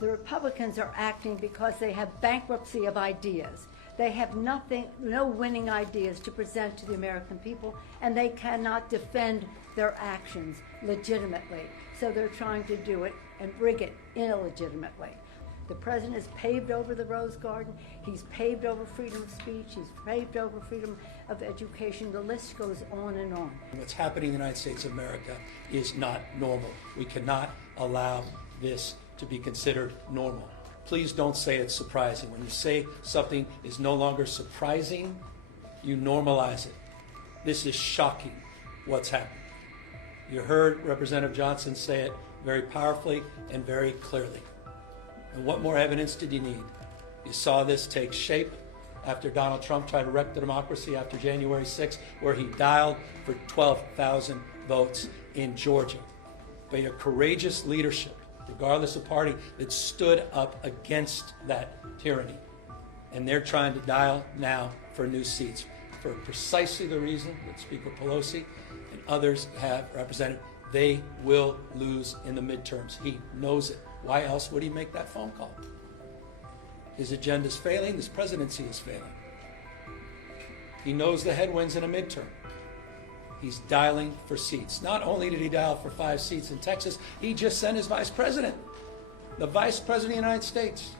the Republicans are acting because they have bankruptcy of ideas. They have no winning ideas to present to the American people, and they cannot defend their actions legitimately. So they're trying to do it and rig it illegitimately. The president has paved over the Rose Garden. He's paved over freedom of speech. He's paved over freedom of education. The list goes on and on. What's happening in the United States of America is not normal. We cannot allow this to be considered normal. Please don't say it's surprising. When you say something is no longer surprising, you normalize it. This is shocking, what's happening. You heard Representative Johnson say it very powerfully and very clearly. And what more evidence did you need? You saw this take shape after Donald Trump tried to wreck the democracy after January 6th, where he dialed for 12,000 votes in Georgia. By your courageous leadership, regardless of party, that stood up against that tyranny. And they're trying to dial now for new seats for precisely the reason that Speaker Pelosi and others have represented. They will lose in the midterms. He knows it. Why else would he make that phone call? His agenda's failing. His presidency is failing. He knows the headwinds in a midterm. He's dialing for seats. Not only did he dial for 5 seats in Texas, he just sent his vice president, the vice president of the United States.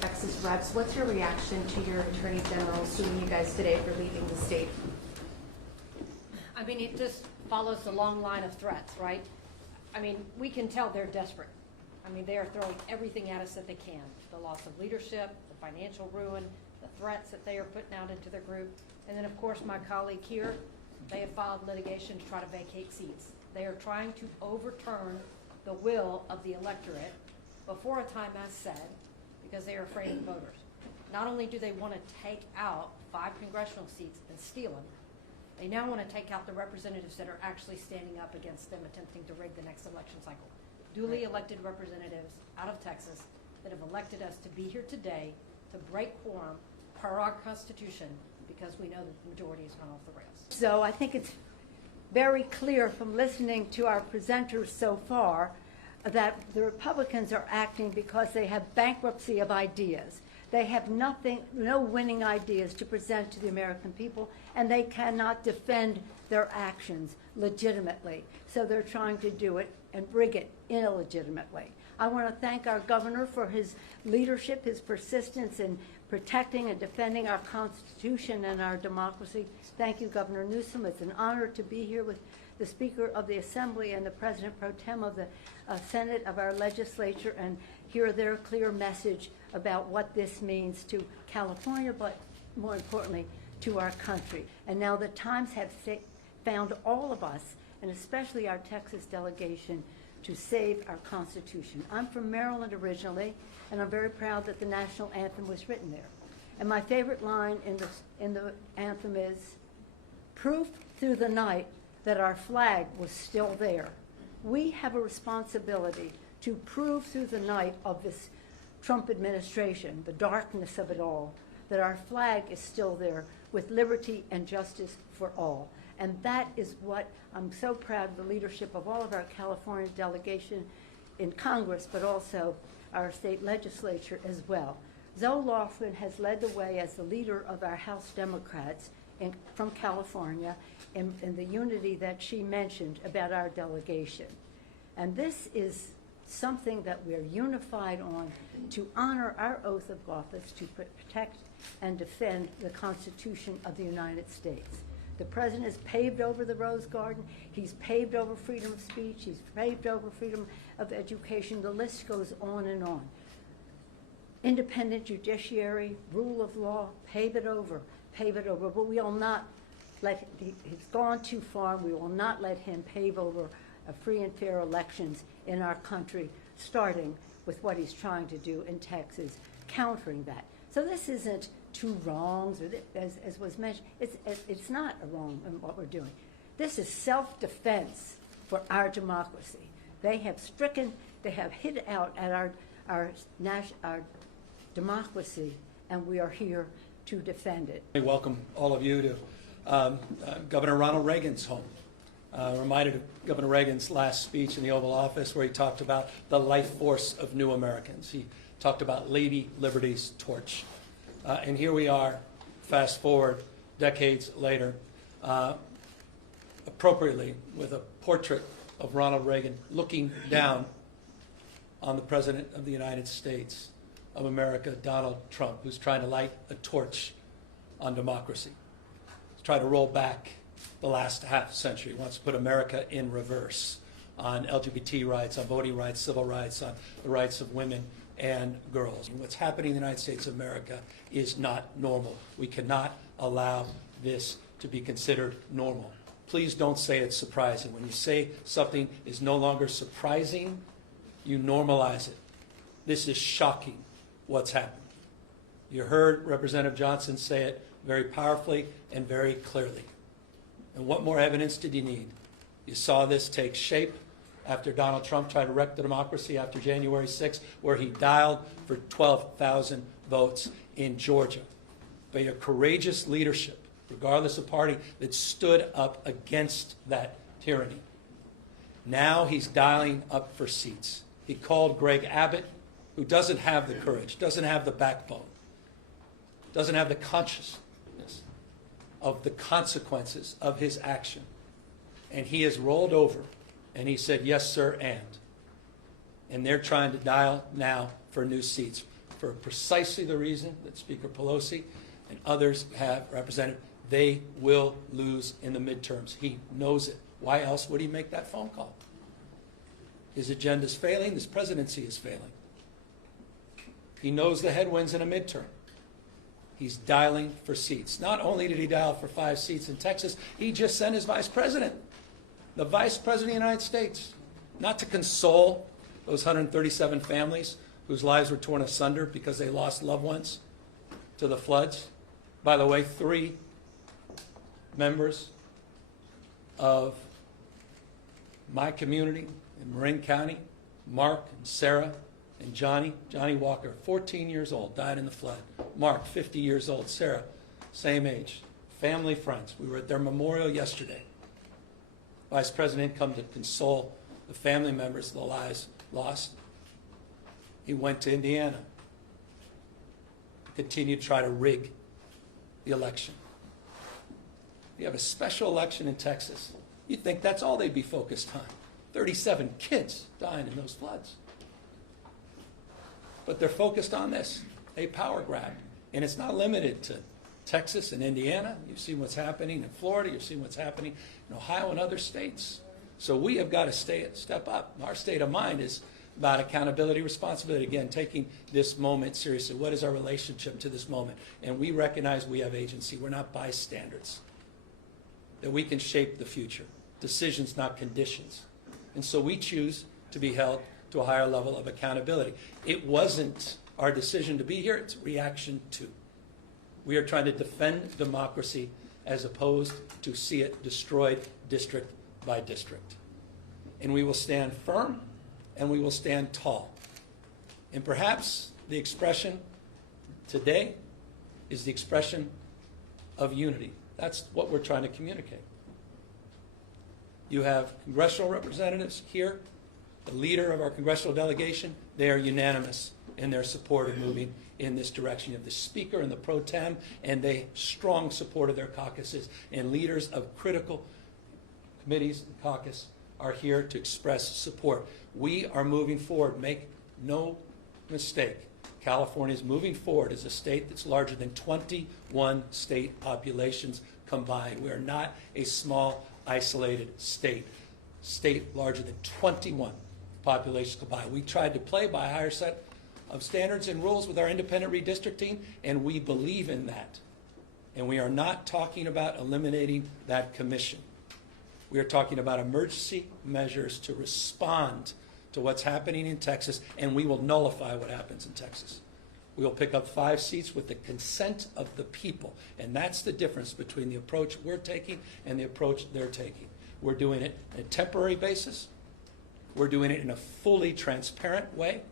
Texas reps, what's your reaction to your attorney general suing you guys today for leaving the state? I mean, it just follows the long line of threats, right? I mean, we can tell they're desperate. I mean, they are throwing everything at us that they can. The loss of leadership, the financial ruin, the threats that they are putting out into their group. And then, of course, my colleague here, they have filed litigation to try to vacate seats. They are trying to overturn the will of the electorate before a time has said, because they are afraid of voters. Not only do they want to take out 5 congressional seats and steal them, they now want to take out the representatives that are actually standing up against them attempting to rig the next election cycle. Duly elected representatives out of Texas that have elected us to be here today to break quorum per our Constitution because we know that the majority has gone off the rails. So I think it's very clear from listening to our presenters so far that the Republicans are acting because they have bankruptcy of ideas. They have no winning ideas to present to the American people, and they cannot defend their actions legitimately. So they're trying to do it and rig it illegitimately. I want to thank our governor for his leadership, his persistence in protecting and defending our Constitution and our democracy. Thank you, Governor Newsom. It's an honor to be here with the Speaker of the Assembly and the President Pro Tem of the Senate of our legislature and hear their clear message about what this means to California, but more importantly, to our country. And now the times have found all of us, and especially our Texas delegation, to save our Constitution. I'm from Maryland originally, and I'm very proud that the national anthem was written there. And my favorite line in the anthem is, "Proof through the night that our flag was still there." We have a responsibility to prove through the night of this Trump administration, the darkness of it all, that our flag is still there with liberty and justice for all. And that is what I'm so proud of the leadership of all of our California delegation in Congress, but also our state legislature as well. Zoe Laughlin has led the way as the leader of our House Democrats from California in the unity that she mentioned about our delegation. And this is something that we're unified on to honor our oath of office to protect and defend the Constitution of the United States. The president has paved over the Rose Garden. He's paved over freedom of speech. He's paved over freedom of education. The list goes on and on. Independent judiciary, rule of law, pave it over, but we will not let, he's gone too far. We will not let him pave over free and fair elections in our country, starting with what he's trying to do in Texas, countering that. So this isn't two wrongs, or as was mentioned, it's not a wrong in what we're doing. This is self-defense for our democracy. They have hit out at our democracy, and we are here to defend it. I welcome all of you to Governor Ronald Reagan's home. Reminded of Governor Reagan's last speech in the Oval Office where he talked about the life force of new Americans. He talked about Lady Liberty's torch. And here we are, fast forward decades later, appropriately with a portrait of Ronald Reagan looking down on the President of the United States of America, Donald Trump, who's trying to light a torch on democracy. He's trying to roll back the last half century. He wants to put America in reverse on LGBT rights, on voting rights, civil rights, on the rights of women and girls. And what's happening in the United States of America is not normal. We cannot allow this to be considered normal. Please don't say it's surprising. When you say something is no longer surprising, you normalize it. This is shocking what's happened. You heard Representative Johnson say it very powerfully and very clearly. And what more evidence did you need? You saw this take shape after Donald Trump tried to wreck the democracy after January 6th, where he dialed for 12,000 votes in Georgia. By your courageous leadership, regardless of party, that stood up against that tyranny. Now he's dialing up for seats. He called Greg Abbott, who doesn't have the courage, doesn't have the backbone, doesn't have the consciousness of the consequences of his action. And he has rolled over and he said, yes, sir, and they're trying to dial now for new seats for precisely the reason that Speaker Pelosi and others have represented. They will lose in the midterms. He knows it. Why else would he make that phone call? His agenda's failing. His presidency is failing. He knows the headwinds in a midterm. He's dialing for seats. Not only did he dial for 5 seats in Texas, he just sent his vice president, the vice president of the United States, not to console those 137 families whose lives were torn asunder because they lost loved ones to the floods. By the way, 3 members of my community in Marin County, Mark and Sarah and Johnny Walker, 14 years old, died in the flood. Mark, 50 years old. Sarah, same age. Family, friends. We were at their memorial yesterday. Vice President come to console the family members of the lives lost. He went to Indiana to continue to try to rig the election. You have a special election in Texas. You'd think that's all they'd be focused on. 37 kids dying in those floods. But they're focused on this, a power grab. And it's not limited to Texas and Indiana. You've seen what's happening in Florida. You've seen what's happening in Ohio and other states. So we have got to step up. Our state of mind is about accountability, responsibility. Again, taking this moment seriously. What is our relationship to this moment? And we recognize we have agency. We're not bystanders. That we can shape the future. Decisions, not conditions. And so we choose to be held to a higher level of accountability. It wasn't our decision to be here, it's reaction to. We are trying to defend democracy as opposed to see it destroyed district by district. And we will stand firm and we will stand tall. And perhaps the expression today is the expression of unity. That's what we're trying to communicate. You have congressional representatives here, the leader of our congressional delegation. They are unanimous in their support of moving in this direction. You have the Speaker and the Pro Tem, and they strong support of their caucuses. And leaders of critical committees and caucus are here to express support. We are moving forward. Make no mistake. California is moving forward as a state that's larger than 21 state populations combined. We are not a small, isolated state. State larger than 21 populations combined. We tried to play by a higher set of standards and rules with our independent redistricting, and we believe in that. And we are not talking about eliminating that commission. We are talking about emergency measures to respond to what's happening in Texas, and we will nullify what happens in Texas. We will pick up 5 seats with the consent of the people, and that's the difference between the approach we're taking and the approach they're taking. We're doing it on a temporary basis. We're doing it in a fully transparent way,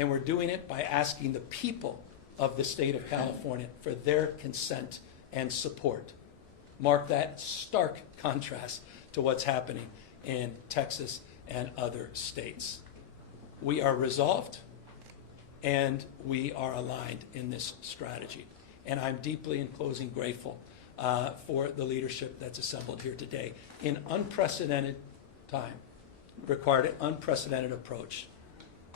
And we're doing it by asking the people of the state of California for their consent and support. Mark that stark contrast to what's happening in Texas and other states. We are resolved and we are aligned in this strategy. And I'm deeply, in closing, grateful for the leadership that's assembled here today in unprecedented time, required an unprecedented approach,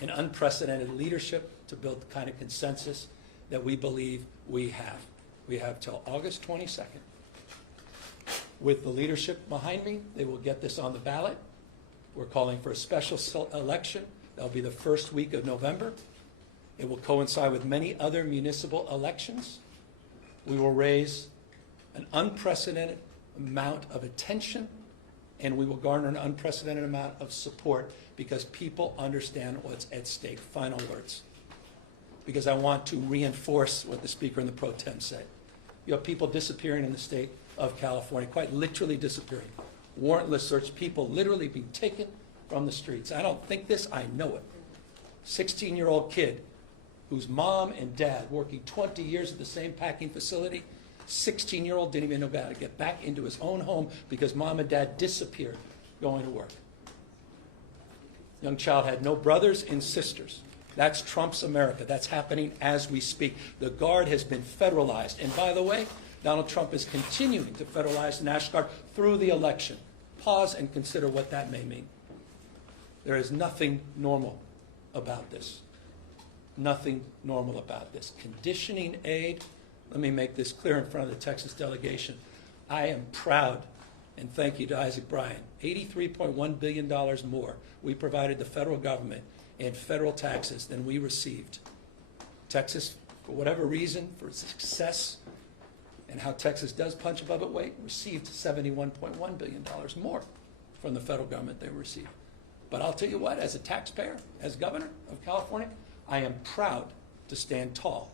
an unprecedented leadership to build the kind of consensus that we believe we have. We have till August 22nd. With the leadership behind me, they will get this on the ballot. We're calling for a special election. That'll be the first week of November. It will coincide with many other municipal elections. We will raise an unprecedented amount of attention, and we will garner an unprecedented amount of support because people understand what's at stake. Final words. Because I want to reinforce what the Speaker and the Pro Tem said. You have people disappearing in the state of California, quite literally disappearing. Warrantless search, people literally being taken from the streets. I don't think this, I know it. 16-year-old kid whose mom and dad working 20 years at the same packing facility, 16-year-old didn't even know how to get back into his own home because mom and dad disappeared going to work. Young child had no brothers and sisters. That's Trump's America. That's happening as we speak. The Guard has been federalized. And by the way, Donald Trump is continuing to federalize the National Guard through the election. Pause and consider what that may mean. There is nothing normal about this. Nothing normal about this. Conditioning aid, let me make this clear in front of the Texas delegation. I am proud, and thank you to Isaac Bryan, $83.1 billion more we provided the federal government in federal taxes than we received. Texas, for whatever reason, for success and how Texas does punch above its weight, received $71.1 billion more from the federal government they received. But I'll tell you what, as a taxpayer, as governor of California, I am proud to stand tall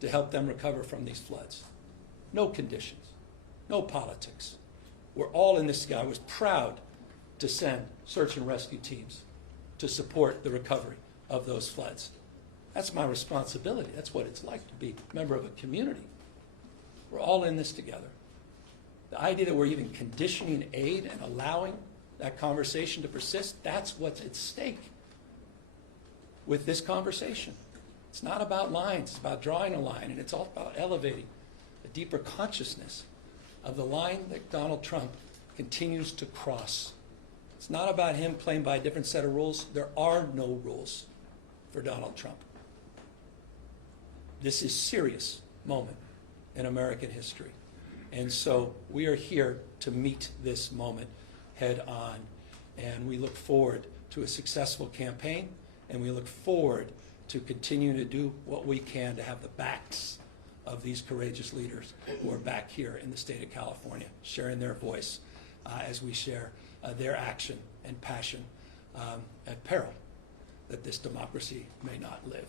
to help them recover from these floods. No conditions, no politics. We're all in this together. I was proud to send search and rescue teams to support the recovery of those floods. That's my responsibility. That's what it's like to be a member of a community. We're all in this together. The idea that we're even conditioning aid and allowing that conversation to persist, that's what's at stake with this conversation. It's not about lines, it's about drawing a line, and it's all about elevating a deeper consciousness of the line that Donald Trump continues to cross. It's not about him playing by a different set of rules. There are no rules for Donald Trump. This is a serious moment in American history. And so we are here to meet this moment head on. And we look forward to a successful campaign, and we look forward to continuing to do what we can to have the backs of these courageous leaders who are back here in the state of California, sharing their voice as we share their action and passion at peril that this democracy may not live.